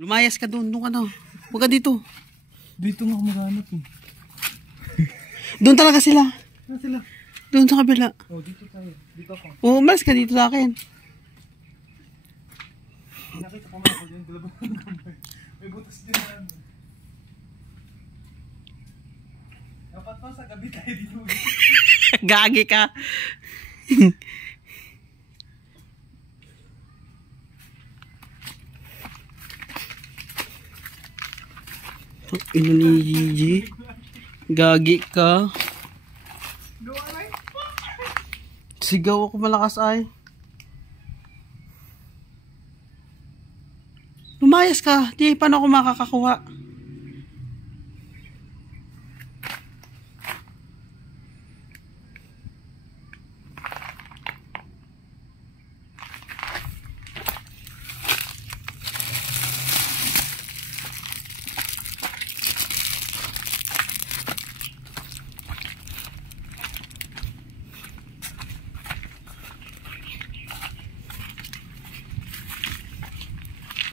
Lumayas ka doon. Doon ka na. Huwag ka dito. Dito nga ako maghanap eh. Doon talaga sila. Saan sila? Doon sa kabila. Oh, dito tayo. Dito ako. Oo, umalis ka dito sa akin. Nakita ko mga ako dyan. Dalabang ng kamay. May butas din na ano. Dapat pa sa gabi tayo dito. Gagi ka. Ino ni Gigi. Gagi ka. Sigaw ako malakas ay. Lumayas ka. Di paano ako makakakuha?